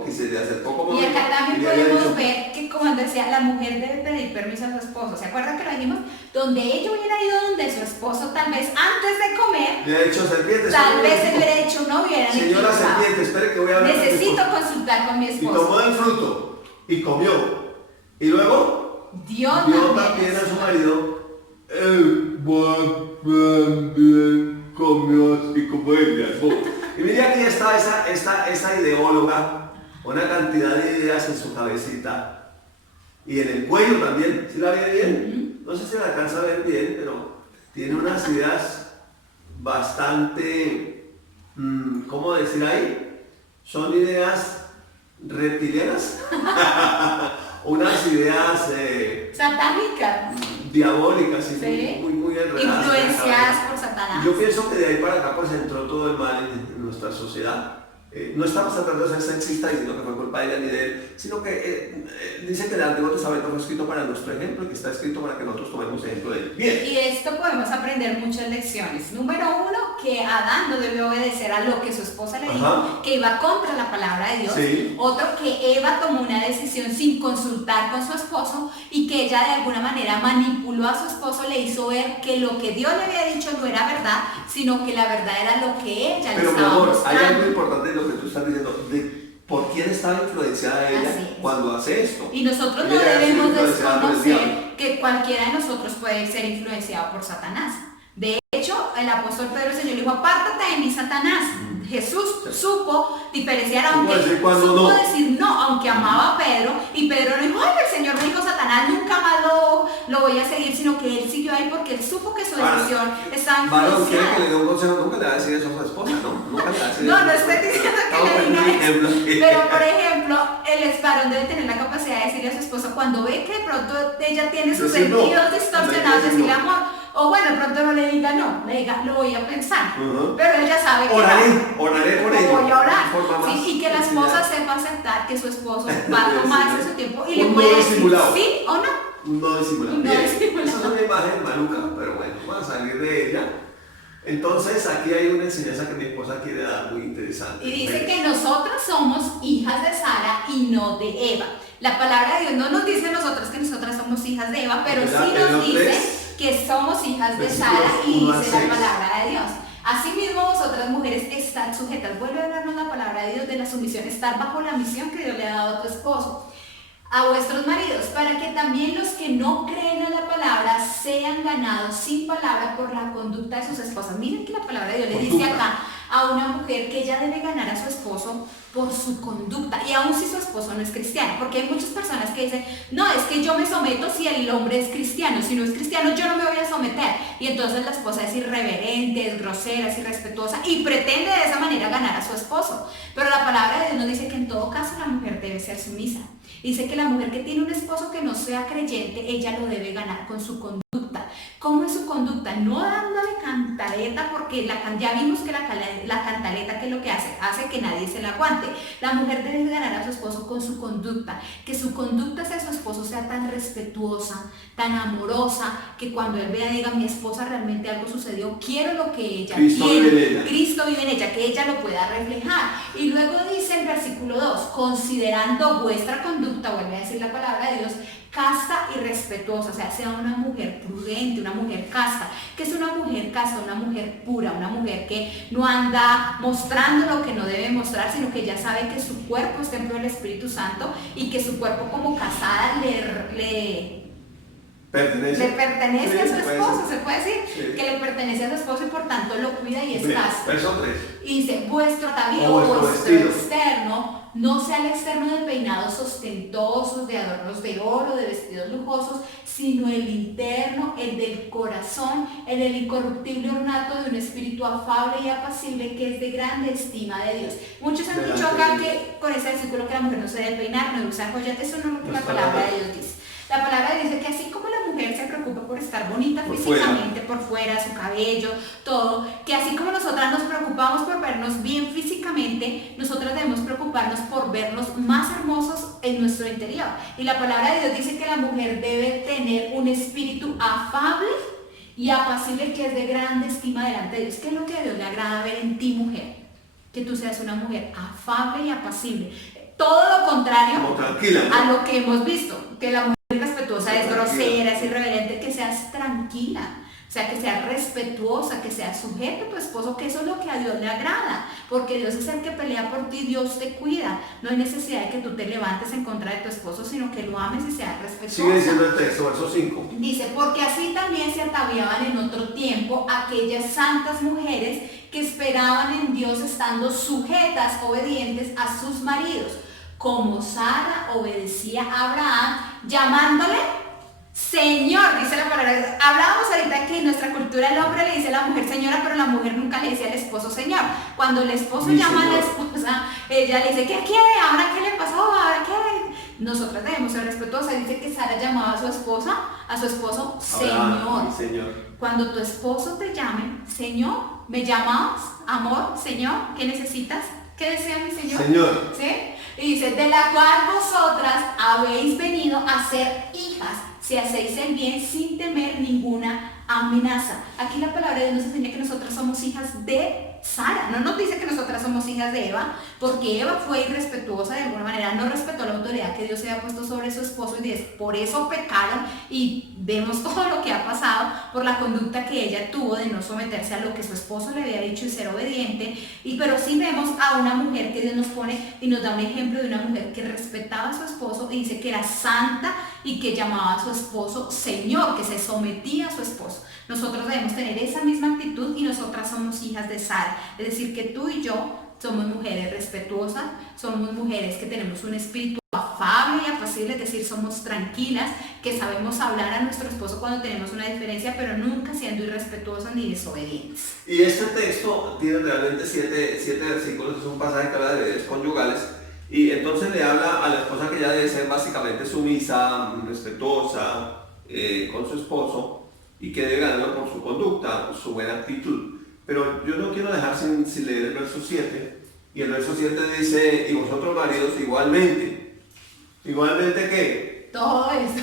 que se le acercó como... Y acá también podemos ver que, como decía, la mujer debe pedir permiso a su esposo. ¿Se acuerdan que lo dijimos? Donde ella hubiera ido donde su esposo, tal vez antes de comer, le ha dicho serpiente. Tal vez él hubiera dicho no hubieran Señora serpiente, espere que voy a hablar. Necesito consultar con mi esposo. Y tomó el fruto y comió. Y luego dio también a su marido. Él también comió así como ella. Y mira aquí está esa ideóloga, una cantidad de ideas en su cabecita y en el cuello también. ¿Sí la ve bien? No sé si la alcanza a ver bien, pero tiene unas ideas bastante, ¿cómo decir ahí? Son ideas reptilianas, unas ideas satánicas, diabólicas y ¿sí? muy enredadas. Influenciadas por Satanás. Yo pienso que de ahí para acá pues entró todo el mal en nuestra sociedad. No estamos tratando de ser sexistas diciendo que fue culpa de ella ni de él, sino que dice que el Antiguo Testamento fue escrito para nuestro ejemplo y que está escrito para que nosotros tomemos ejemplo de él. Bien. Y de esto podemos aprender muchas lecciones. Número uno, que Adán no debió obedecer a lo que su esposa le dijo, que iba contra la palabra de Dios. Sí. Otro, que Eva tomó una decisión sin consultar con su esposo y que ella de alguna manera manipuló a su esposo, le hizo ver que lo que Dios le había dicho no era verdad, sino que la verdad era lo que ella le estaba mostrando. Pero mi amor, hay algo importante de lo que tú estás diciendo, de por quién estaba influenciada ella cuando hace esto. Y nosotros no debemos desconocer que cualquiera de nosotros puede ser influenciado por Satanás. De hecho, el apóstol Pedro, el Señor le dijo, apártate de mí, Satanás. Jesús supo diferenciar, aunque supo decir no, aunque amaba a Pedro, y Pedro no dijo, el Señor me dijo Satanás, nunca más lo voy a seguir, sino que él siguió ahí porque él supo que su decisión estaba influenciada. Varón, quiere que le dé un consejo, nunca le va a decir eso a su esposa, ¿no? Nunca le va a decir no estoy diciendo que le diga eso, pero por ejemplo, el varón debe tener la capacidad de decirle a su esposa, cuando ve que de pronto ella tiene sus sentidos distorsionados, decirle amor, o bueno, de pronto no le diga no, le diga, lo voy a pensar. Pero ella sabe que oraré por ello. Voy a orar. Sí, y que la esposa sepa aceptar que su esposo va a tomarse su tiempo y le puede decir sí o no. Un no disimulado. Esa es una imagen maluca, pero bueno, vamos a salir de ella. Entonces, aquí hay una enseñanza que mi esposa quiere dar muy interesante. Y dice que nosotras somos hijas de Sara y no de Eva. La palabra de Dios no nos dice a nosotras que nosotras somos hijas de Eva, pero sí nos dice que somos hijas de Sara y dice la palabra de Dios. Asimismo, vosotras mujeres estad sujetas. Vuelve a hablarnos la palabra de Dios de la sumisión, estar bajo la misión que Dios le ha dado a tu esposo, a vuestros maridos, para que también los que no creen en la palabra sean ganados sin palabra por la conducta de sus esposas. Miren que la palabra de Dios le dice acá a una mujer que ella debe ganar a su esposo por su conducta, y aun si su esposo no es cristiano, porque hay muchas personas que dicen, no, es que yo me someto si el hombre es cristiano, si no es cristiano yo no me voy a someter, y entonces la esposa es irreverente, es grosera, es irrespetuosa y pretende de esa manera ganar a su esposo. Pero la palabra de Dios nos dice que en todo caso la mujer debe ser sumisa. Dice que la mujer que tiene un esposo que no sea creyente, ella lo debe ganar con su conducta. ¿Cómo es su conducta? No dándole cantaleta, porque ya vimos que la cantaleta, ¿qué es lo que hace? Hace que nadie se la aguante. La mujer debe ganar a su esposo con su conducta, que su conducta hacia su esposo sea tan respetuosa, tan amorosa, que cuando él vea diga, mi esposa realmente algo sucedió, quiero lo que ella quiere, Cristo vive en ella, que ella lo pueda reflejar. Y luego dice el versículo 2, considerando vuestra conducta, vuelve a decir la palabra de Dios, casta y respetuosa, o sea una mujer prudente, una mujer casta. ¿Qué es una mujer casta? Una mujer pura, una mujer que no anda mostrando lo que no debe mostrar, sino que ya sabe que su cuerpo es templo del Espíritu Santo y que su cuerpo como casada le pertenece a su esposo, se puede decir, que le pertenece a su esposo y por tanto lo cuida y es casto. Y dice, vuestro atavío o vuestro externo no sea el externo de peinados ostentosos, de adornos de oro, de vestidos lujosos, sino el interno, el del corazón, el del incorruptible ornato de un espíritu afable y apacible que es de grande estima de Dios. Muchos han dicho acá que con ese versículo que la mujer no se debe peinar, no debe usar joyas, eso no es lo que la palabra de Dios dice. La palabra dice que así como la mujer se preocupa por estar bonita Por físicamente, por fuera, su cabello, todo, que así como nosotras nos preocupamos por vernos bien físicamente, nosotros debemos preocuparnos por vernos más hermosos en nuestro interior. Y la palabra de Dios dice que la mujer debe tener un espíritu afable y apacible, que es de grande estima delante de Dios. ¿Qué es lo que a Dios le agrada ver en ti, mujer? Que tú seas una mujer afable y apacible. Todo lo contrario a lo que hemos visto, que la mujer irrespetuosa es grosera, es irreverente, que seas tranquila. O sea, que seas respetuosa, que seas sujeta a tu esposo, que eso es lo que a Dios le agrada, porque Dios es el que pelea por ti, Dios te cuida. No hay necesidad de que tú te levantes en contra de tu esposo, sino que lo ames y seas respetuosa. Sigue diciendo el texto, verso 5. Dice, porque así también se ataviaban en otro tiempo aquellas santas mujeres que esperaban en Dios estando sujetas, obedientes a sus maridos, como Sara obedecía a Abraham, llamándole Señor, dice la palabra. Hablábamos ahorita que en nuestra cultura el hombre le dice a la mujer señora, pero la mujer nunca le dice al esposo señor. Cuando el esposo llama a la esposa, ella le dice, ¿qué quiere? ¿Ahora qué le pasó? ¿Ahora qué? Nosotras debemos ser respetuosas. Dice que Sara llamaba a su esposo Señor. Señor. Cuando tu esposo te llame, Señor, ¿me llamabas? Amor, Señor, ¿qué necesitas? ¿Qué desea mi Señor? Señor. ¿Sí? Y dice, de la cual vosotras habéis venido a ser hijas, si hacéis el bien sin temer ninguna amenaza. Aquí la palabra de Dios nos enseña que nosotras somos hijas de Sara. No nos dice que nosotras somos hijas de Eva, porque Eva fue irrespetuosa de alguna manera, no respetó la autoridad que Dios había puesto sobre su esposo y por eso pecaron, y vemos todo lo que ha pasado por la conducta que ella tuvo de no someterse a lo que su esposo le había dicho y ser obediente. Pero sí vemos a una mujer que Dios nos pone y nos da un ejemplo de una mujer que respetaba a su esposo y dice que era santa y que llamaba a su esposo Señor, que se sometía a su esposo. Nosotros debemos tener esa misma actitud y nosotras somos hijas de Sara. Es decir, que tú y yo somos mujeres respetuosas, somos mujeres que tenemos un espíritu afable y apacible, es decir, somos tranquilas, que sabemos hablar a nuestro esposo cuando tenemos una diferencia, pero nunca siendo irrespetuosas ni desobedientes. Y este texto tiene realmente siete versículos, es un pasaje que habla de deberes conyugales, y entonces le habla a la esposa que ella debe ser básicamente sumisa, respetuosa con su esposo, y que debe ganarlo por su conducta, su buena actitud. Pero yo no quiero dejar sin leer el verso 7, y el verso 7 dice, y vosotros maridos igualmente que todo eso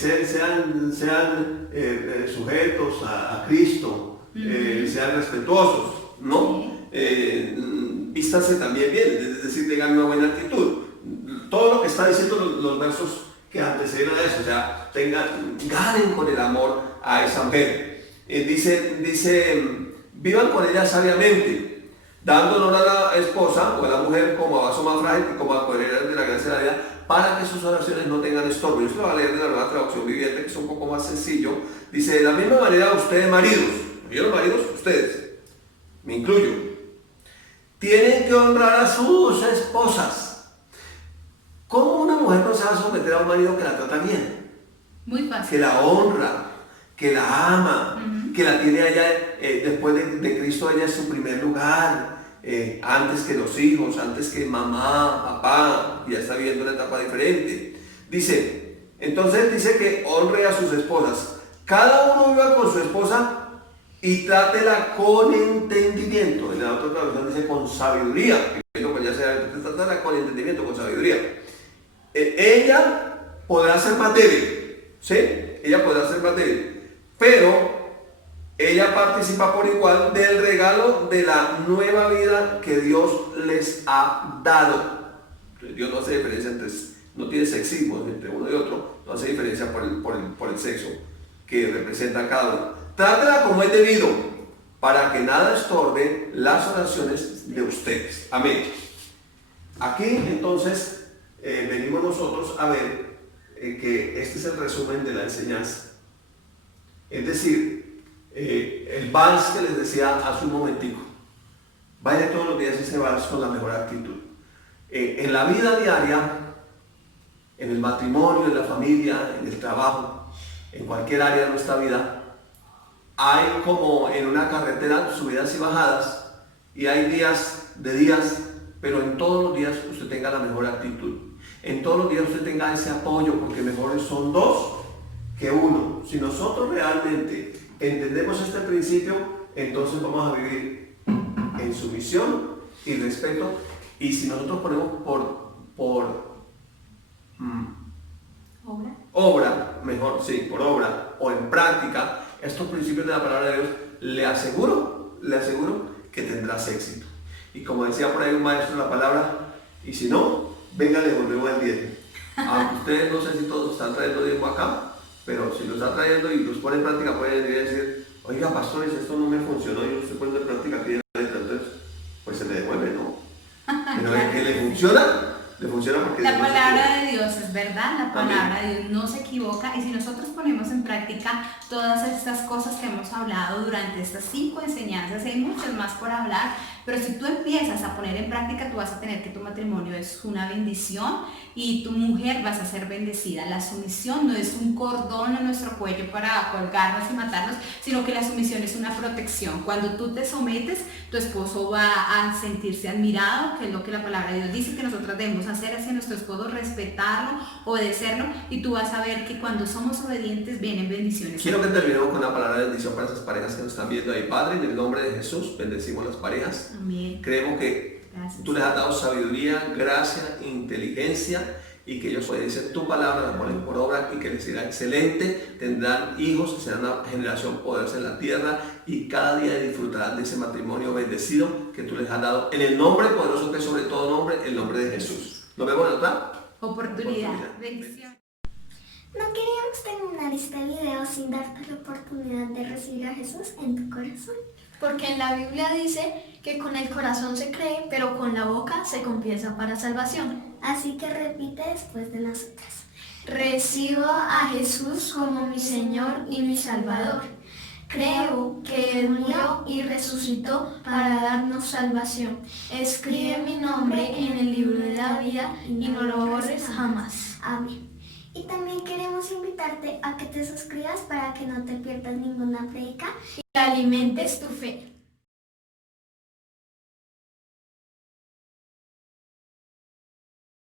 sean sujetos a Cristo, sean respetuosos, ¿no? Vístanse también bien, es decir, tengan una buena actitud. Todo lo que está diciendo los versos que anteceden a eso, o sea, ganen con el amor a esa mujer. Dice, vivan con ella sabiamente, dando honor a la esposa o a la mujer como a vaso más frágil y como a coherencia de la gracia de la vida, para que sus oraciones no tengan estorbo. Yo se lo voy a leer de la Nueva Traducción Viviente, que es un poco más sencillo. Dice, de la misma manera ustedes maridos, ¿vieron maridos? Ustedes, me incluyo, tienen que honrar a sus esposas. ¿Cómo una mujer no se va a someter a un marido que la trata bien? Muy fácil. Que la honra, que la ama, que la tiene allá, después de Cristo, ella es su primer lugar, antes que los hijos, antes que mamá, papá, ya está viviendo una etapa diferente. Entonces dice que honre a sus esposas. Cada uno viva con su esposa y trátela con entendimiento. En la otra traducción dice con sabiduría. Trátela con entendimiento, con sabiduría. Ella podrá ser más débil, ¿sí? Ella podrá ser más débil, pero ella participa por igual del regalo de la nueva vida que Dios les ha dado. Dios no hace diferencia no tiene sexismo entre uno y otro, no hace diferencia por el sexo que representa cada uno. Trátela como es debido, para que nada estorbe las oraciones de ustedes. Amén. Aquí entonces venimos nosotros a ver que este es el resumen de la enseñanza. Es decir, el vals que les decía hace un momentico. Vaya todos los días ese vals con la mejor actitud. En la vida diaria, en el matrimonio, en la familia, en el trabajo, en cualquier área de nuestra vida, hay como en una carretera subidas y bajadas, y hay días, pero en todos los días usted tenga la mejor actitud. En todos los días usted tenga ese apoyo, porque mejores son dos que uno. Si nosotros realmente entendemos este principio, entonces vamos a vivir en sumisión y respeto. Y si nosotros ponemos por obra o en práctica estos principios de la palabra de Dios, le aseguro que tendrás éxito. Y como decía por ahí un maestro de la palabra, y si no, venga, le volvemos el diezmo. Aunque ustedes no sé si todos están trayendo diezmo acá, pero si lo están trayendo y los ponen en práctica, pueden decir, oiga, pastores, esto no me funcionó, yo lo estoy poniendo en práctica aquí en la letra, entonces, pues se le devuelve, ¿no? Pero el que le funciona porque la palabra de Dios es verdad, la palabra de Dios no se equivoca, y si nosotros ponemos en práctica todas estas cosas que hemos hablado durante estas 5 enseñanzas, hay muchas más por hablar, pero si tú empiezas a poner en práctica, tú vas a tener que tu matrimonio es una bendición y tu mujer vas a ser bendecida. La sumisión no es un cordón en nuestro cuello para colgarnos y matarnos, sino que la sumisión es una protección. Cuando tú te sometes, tu esposo va a sentirse admirado, que es lo que la palabra de Dios dice que nosotros debemos hacer hacia nuestro esposo, respetarlo, obedecerlo, y tú vas a ver que cuando somos obedientes vienen bendiciones. Quiero que terminemos con una palabra de bendición para esas parejas que nos están viendo ahí. Padre, en el nombre de Jesús, bendecimos las parejas. Amén. Creemos que Gracias. Tú les has dado sabiduría, gracia, inteligencia, y que ellos pueden decir tu palabra, la ponen por obra, y que les irá excelente. Tendrán hijos, serán una generación poderosa en la tierra, y cada día disfrutarán de ese matrimonio bendecido que tú les has dado, en el nombre poderoso que es sobre todo nombre, el nombre de Jesús. Nos vemos en otra oportunidad. Bendición. No queríamos terminar este video sin darte la oportunidad de recibir a Jesús en tu corazón. Porque en la Biblia dice que con el corazón se cree, pero con la boca se confiesa para salvación. Así que repite después de nosotras. Recibo a Jesús como mi Señor y mi Salvador. Creo que Él murió y resucitó para darnos salvación. Escribe mi nombre en el libro de la vida y no lo borres jamás. Amén. Y también queremos invitarte a que te suscribas para que no te pierdas ninguna prédica Y alimentes tu fe.